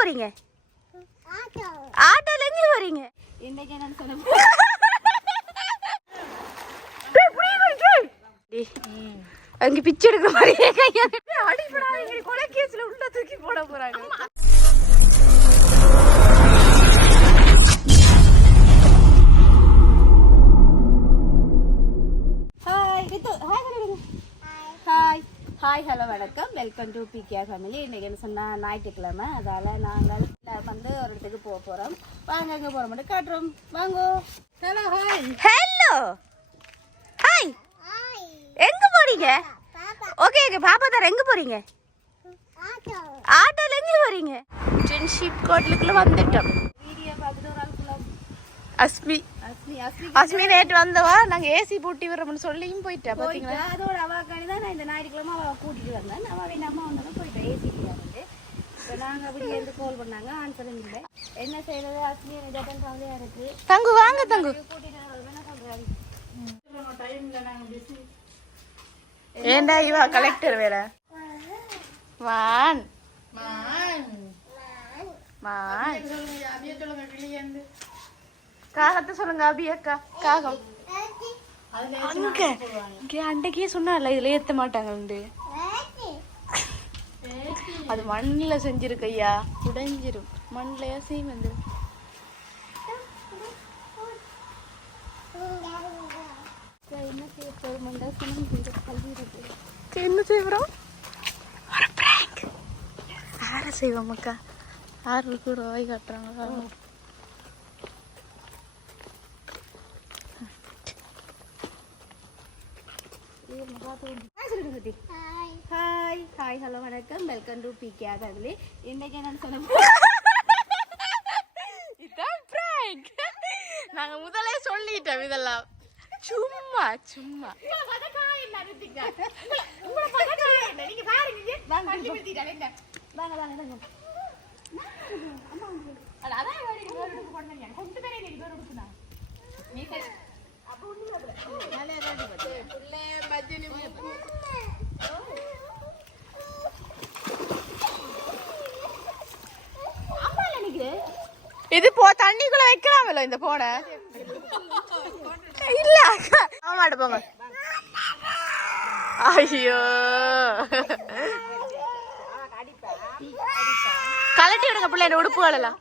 போறீங்க? ஆட்டோல எங்க போறீங்க? இன்னைக்கு என்ன சொல்ல அங்க பிச்சை எடுக்கிற மாதிரி அடிப்படாதீங்க, கொலை கேஸ்ல உள்ள தூக்கி போட போறாங்க. ஹாய் ஹலோ வணக்கம், வெல்கம் டு பிகே ஃபேமிலி. இன்றைக்கி என்ன சொன்னால் ஞாயிற்றுக்கிழமை, அதால் நாங்கள் வந்து ஒரு இடத்துக்கு போக போகிறோம். வாங்க, எங்கே போகிற மட்டும் காட்டுறோம், வாங்கோ. ஹலோ ஹாய் ஹலோ ஹாய், எங்கே போகிறீங்க? ஓகே ஓகே, பாப்பா தர எங்கே போகிறீங்க? ஆட்டோவில் எங்கே போகிறீங்க? ஃப்ரெண்ட்ஷிப் கோட்டலுக்குள்ளே வந்துட்டோம். வீடியோ பார்த்துட்டு ஒரு ஆளுக்குள்ள அஸ்மி நேற்று வந்தவா, நாங்கள் ஏசி பூட்டி விடுறோம்னு சொல்லியும் போயிட்டா. பார்த்தீங்களா, அதோட அவாக்காணி தான் நான் இந்த ஞாயிற்றுக்கிழமை அவள் கூட்டிகிட்டு வந்தேன். அவள் என் அம்மா வந்தவங்க போயிட்டேன் ஏசி வந்து. இப்போ நாங்கள் அப்படி இருந்து கால் பண்ணாங்க, ஆன்சரும் இல்லை. என்ன செய்யறது, அஸ்மி எனக்கு கவலையாக இருக்குது. தங்கு வாங்க, தங்கு கூட்டிட்டு என்ன சொல்கிறாரு? ஏண்டா இவா கலெக்டர் வேற. வான் காகத்தை சொல்லுங்க அபி அக்கா. காகம் அங்க அன்றைக்கே சொன்னால இதுல ஏத்த மாட்டாங்க. அது மண்ணில் செஞ்சிருக்கையா, உடைஞ்சிரும். மண்ணிலையா சீமந்து. என்ன செய்ய செய்வோம்? ஒரு பிராங்க். யாரை செய்வோம் அக்கா? யாரு கூட வாய் காட்டுறாங்களா? ஹாய் ஹாய் ஹலோ வணக்கம், வெல்கம் டு பிகே ஃபேமிலி. இன்னைக்கு என்னன்னு சொல்ல இதான் பிராங்க். நாங்க முதலே சொல்லிட்டோம், இதெல்லாம் சும்மா சும்மா. இது போ தண்ணிக்குள்ள வைக்கலாமല്ലോ இந்த போன. இல்ல ஆமாட்ட போங்க. ஐயோ கலட்டி விடுங்க பிள்ளை உடுப்புகள் எல்லாம்.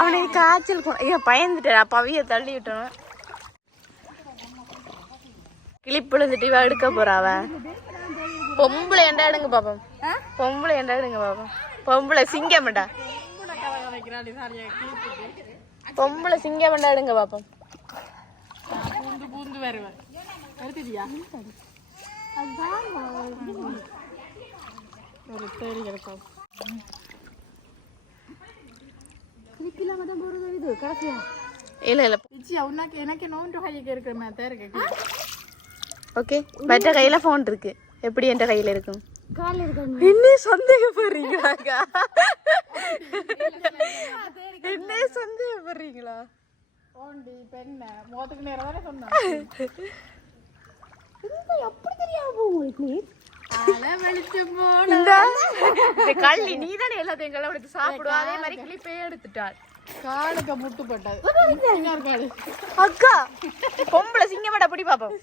அவனுக்கு காய்ச்சல் பயந்துட்டா, பவிய தள்ளி விட்டணும். கிளிப் விழுந்துட்டு இவ எடுக்க போறா. அவன் பொம்பளை ஏண்டா எடுங்க பாப்போம், பொம்பளை ஏண்டா எடுங்க பாப்போம். பொம்பளை சிங்கம்டா, பொம்பளை சிங்கம்டா எடுங்க பாப்போம். இல்ல இல்ல ஓகே, மற்ற கையில போன் இருக்கு. எப்படி என்ற கையில இருக்கும்? என்ன சந்தேகப்படுறீங்களா? என்ன சந்தேகப்படுறீங்களா? கள்ளி நீதானே எல்லாத்தையும் கலவெடுத்து சாப்பிடுவா. அதே மாதிரி கிளிப்பே எடுத்துட்டாள். காலுக்கு முட்டுப்பட்டது. அக்கா பொம்பளை சிங்கமாடா பிடி பாப்போம்.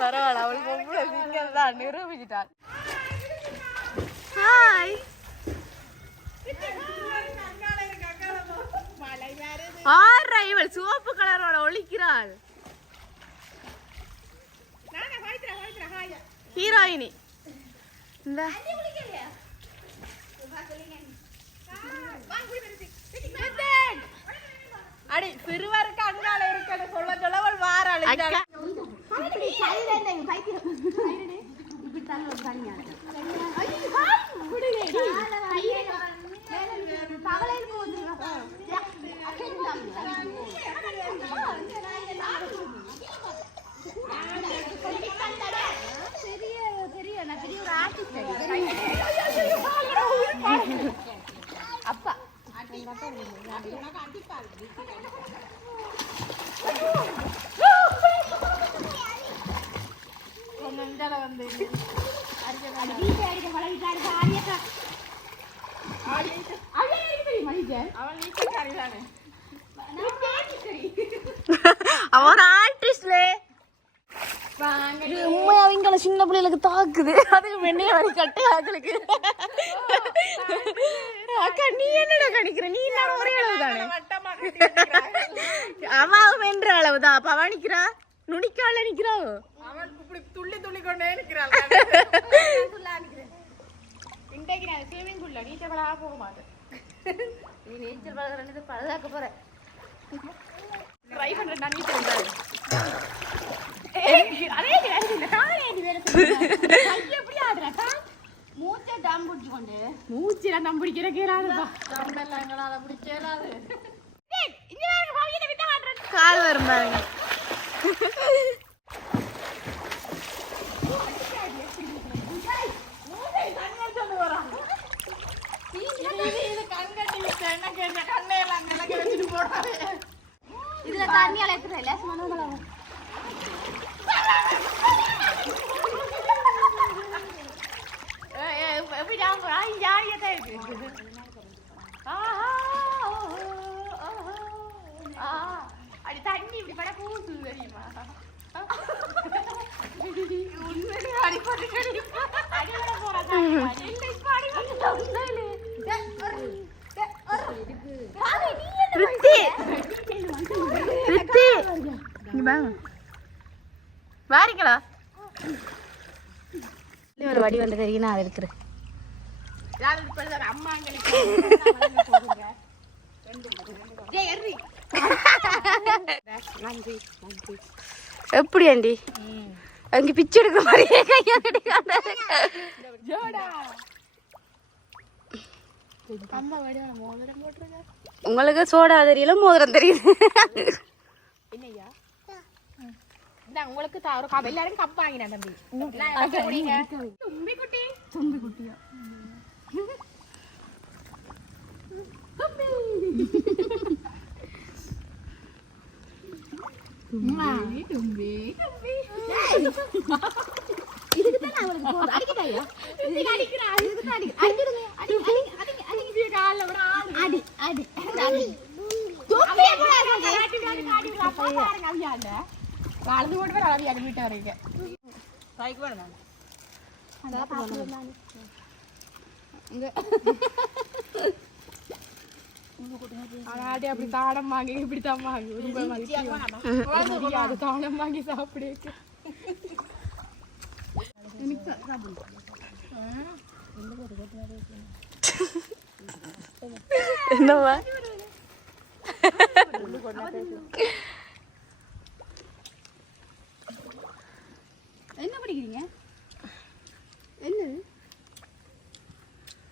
பரவாயில்ல, அவள் பொம்பளை சிங்கம் தான் நிரூபிச்சிட்டாள். ஹாய் ஆறா, இவள் சிவப்பு கலரோட ஒளிக்கிறாள். ஹீரோயினி இந்த அடி சிறுவருக்கு அங்கால இருக்க சொல்ல சொல்லவள் வாராள். அப்பா வந்து அவன் ஆர்டிஸ்ட்லே அவங்க சின்ன பிள்ளைகளுக்கு தாக்குது அதுக்கு வெண்ணைய வரி கட்டு ஆக்களுக்கு அக்கா நீ என்னடா கணிக்கிற நீ என்ன ஒரே அளவு தானே அவன் என்ற அளவுதான் அப்ப அவன் நிக்கிறா நுனிக்கால நிக்கிறாவோ அவன் இப்படி துள்ளி துள்ளி கொண்டே நிக்கிறாள் இன்றைக்கு நான் ஸ்விமிங் பூல்ல நீச்சல் பழக போக மாட்டேன் நீ நீச்சல் பழகிறேன்னு பழதாக்க போற ட்ரை பண்றேன் நான் நீச்சல் மூச்செல்லாம் நம்ம பிடிக்கிற கேளாதுப்பா எங்களால பிடிக்கலாது கால் வரும் பாருங்க இதுல தண்ணியால எத்துறல மனோமலம் எப்படி நான் யாரியா தான் இருக்கு அடி தண்ணி இப்படி பட கூசு தெரியுமா உண்மையிலே அடிப்பட்டு அடிபட போறா வாரிங்களா ஒரு வடி வந்து தெரியும் நான் இருக்கிறேன் எப்படி ஆண்டி அங்க பிச்சை எடுக்கிற மாதிரியே கையா உங்களுக்கு சோடா தெரியல மோதிரம் தெரியுது என்னையா உங்களுக்கு எல்லாரும் கப் வாங்கினேன் தம்பி தும்பி குட்டி தும்பி குட்டியா வளர்ந்து போட்டு பேர் அளவியா வீட்டை வரைக்கும் ஆடி அப்படி தாடம் வாங்கி இப்படித்தான் வாங்கி தாடம் வாங்கி சாப்பிடு என்னவா என்ன படிக்கிறீங்க என்னது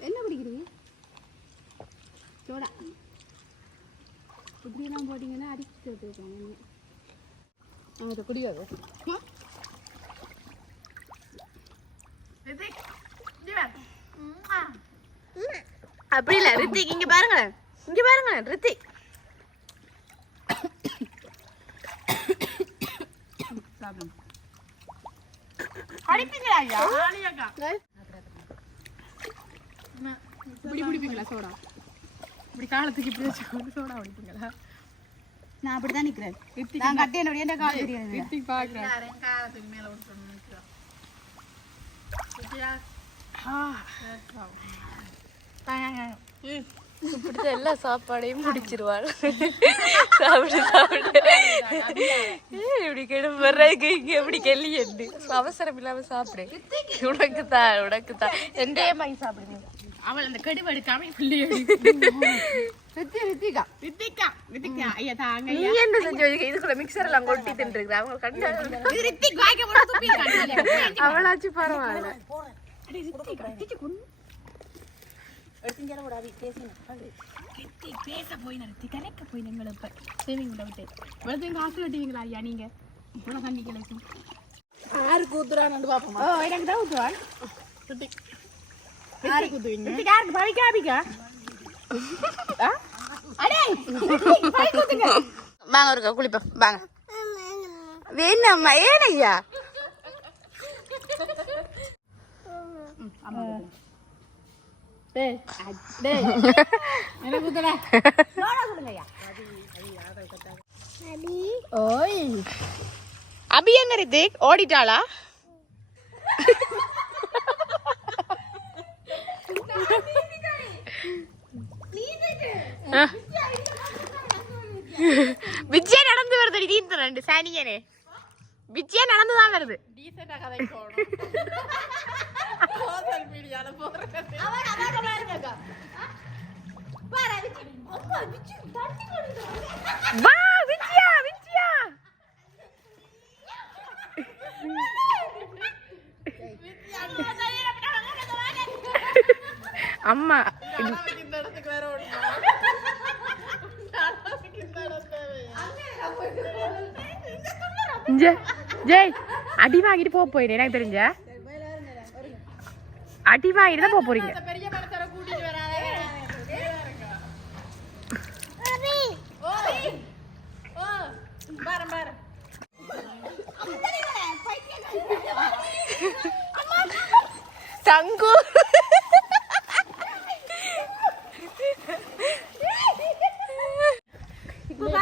என்ன படிக்கிறீங்க சோடா இப்படியெல்லாம் போட்டிங்கன்னா அடிச்சு வச்சுருக்காங்க அவங்க குடியாது அப்படி இல்ல ரித்திக் இங்க பாருங்க ரித்திக் அடிப்பீங்களா ஐயா இப்படி குடிப்பீங்களா சோடா இப்படி காலத்துக்கு இப்படி வச்சு சோடா குடிப்பீங்களா நான் அப்படிதான் நிக்கிறேன் நான் கட்டி என்னுடைய கால் தெரியாது ரித்திக் பாக்குறேன் காலத்துக்கு மேல ஒன்று பிடிச்ச எல்லா சாப்பாடையும் பிடிச்சிருவாள் சாப்பிடு சாப்பிடு இப்படி கிளம்புறதுக்கு இங்க எப்படி கெல்லி எண்டு அவசரம் இல்லாம சாப்பிடு உனக்கு தான் எண்டே வாங்கி சாப்பிடுங்க அவள் அந்த கடுவு எடுக்காம என்ன செஞ்சு இதுக்குள்ள மிக்சர் எல்லாம் கொட்டி தின்றுருக்கு அவங்க கண்டு அவளாச்சு பரவாயில்ல பேச போய் நடத்தி கலைக்க போய் எங்களை இப்ப சேவிங் விட்டு வெறும் காசு கட்டுவீங்களா ஐயா நீங்க இவ்வளவு தண்ணி கிடைக்கும் யாருக்கு ஊத்துறான்னு பாப்போம் எனக்கு தான் ஊத்துவான் யாருக்கு ஊத்துவீங்க யாருக்கு பவிக்காபிக்கா வாங்க இருக்கா குளிப்போம் வாங்க வேணாம்மா ஏனையா அபி எங்க ரித்திக் ஓடிட்டாளா? விஜயா நடந்து வருது நீந்த ரெண்டு சானியனே விஜயா நடந்துதான் வருது. வா விஜயா விஜயா அம்மா ஜெய் அடி வாங்கிட்டு போயிடு. எனக்கு தெரிஞ்ச அடி வாங்கிட்டு தான் போறீங்க. தங்கு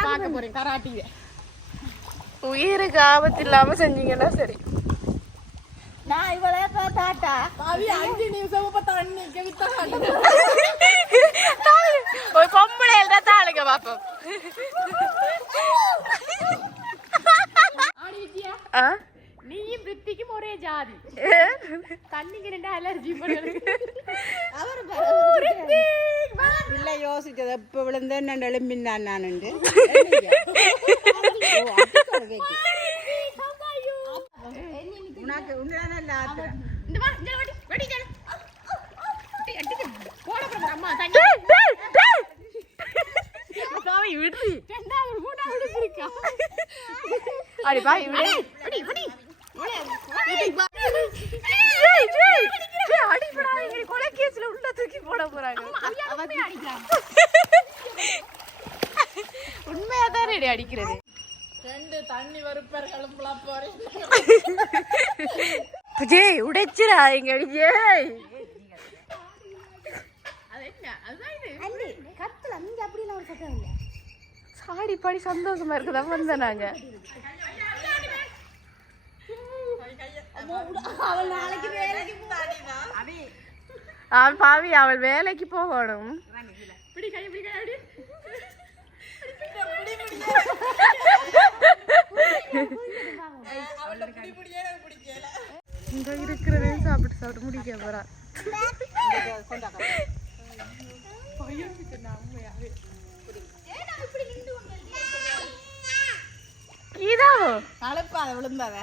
பார்க்க போறேன் கராட்டிய. உயிருக்கு ஆபத்து இல்லாம செஞ்சீங்கன்னா சரி. நான் இவளே தாத்தா 5 நிமிஷம் ஒரு பொம்பளை எழுதா தாளுங்க பாப்போம். நீயும் பிரித்திக்கும் ஒரே ஜாதி. தண்ணிக்கு 2 அலர்ஜி இல்ல யோசிச்சது எப்ப விழுந்தேன் எழும்பினான் நான் உனக்கு உண்டான உண்மையாதான் ரெடி அடிக்கிறது. 2 தண்ணி வருப்பர்களும் போறேன் ஜெய் உடைச்சிரா இங்க ஜெய். சாடி பாடி சந்தோஷமா இருக்குதா வந்த நாங்க. அவள் பாவி அவள் வேலைக்கு போகணும். இங்க இருக்கிறதையும் சாப்பிட்டு சாப்பிட்டு முடிக்க போறா. கீதாவோ அழுப்பாத விழுந்தாத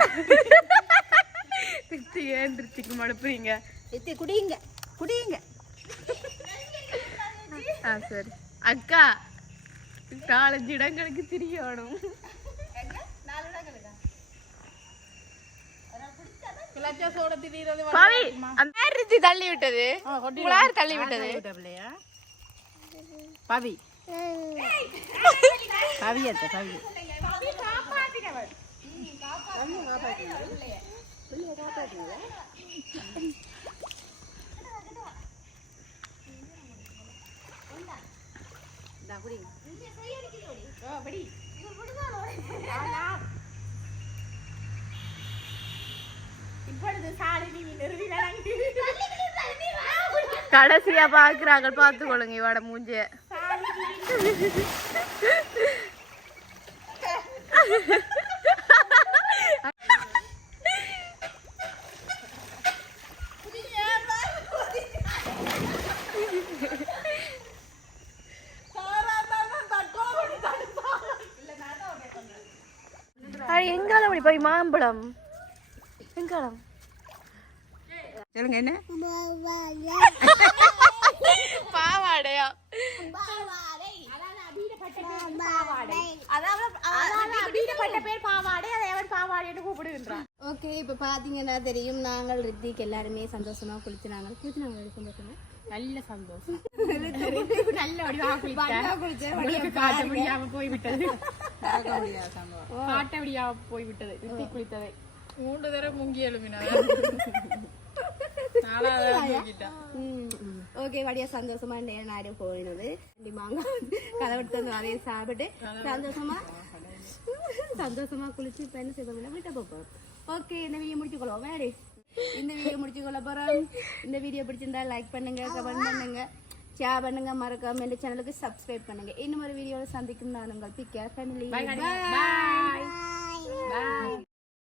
திட்டி ஏன் திருச்சிக்கு மடுப்புறீங்க? குடிங்க குடிங்க. சரி அக்கா 4 இடங்களுக்கு திரியணும். தள்ளி விட்டது தள்ளி விட்டது பவி பவியத்த பவி கடைசியா பாக்குறாங்க பாத்துக்கொள்ளுங்க இவட மூஞ்சிய. எங்காலம் அப்படி போய் மாம்பழம் எங்காலம் சொல்லுங்க என்ன பாவாடையா ஓகே இப்போ பார்த்தீங்கன்னா தெரியும் நாங்கள் ரித்திக் எல்லாருமே சந்தோஷமா குளிச்சுனாங்க சந்தோஷமா நல்ல சந்தோஷம். நல்ல காட்ட முடியாம போய்விட்டது ரித்திக் குளித்ததை. 3 தடவை முங்கி எழுமினா நாலாவது ஓகே வடியா சந்தோஷமா நேரம் போயினது மாங்காய் கதவெடுத்து வந்து அதையும் சாப்பிட்டு சந்தோஷமா குளிச்சு இப்போ என்ன செய்வோம்னா வீட்டை போகிறோம். ஓகே இந்த வீடியோ முடிச்சுக்கொள்வோம் வேறு இந்த வீடியோ முடிச்சுக்கொள்ள போகிறோம். இந்த வீடியோ பிடிச்சிருந்தா லைக் பண்ணுங்க, கமெண்ட் பண்ணுங்க, ஷேர் பண்ணுங்க, மறக்காம இந்த சேனலுக்கு சப்ஸ்கிரைப் பண்ணுங்க. இன்னும் ஒரு வீடியோவில் சந்திக்கும் நான் உங்கள் பிகே ஃபேமிலி. பாய்.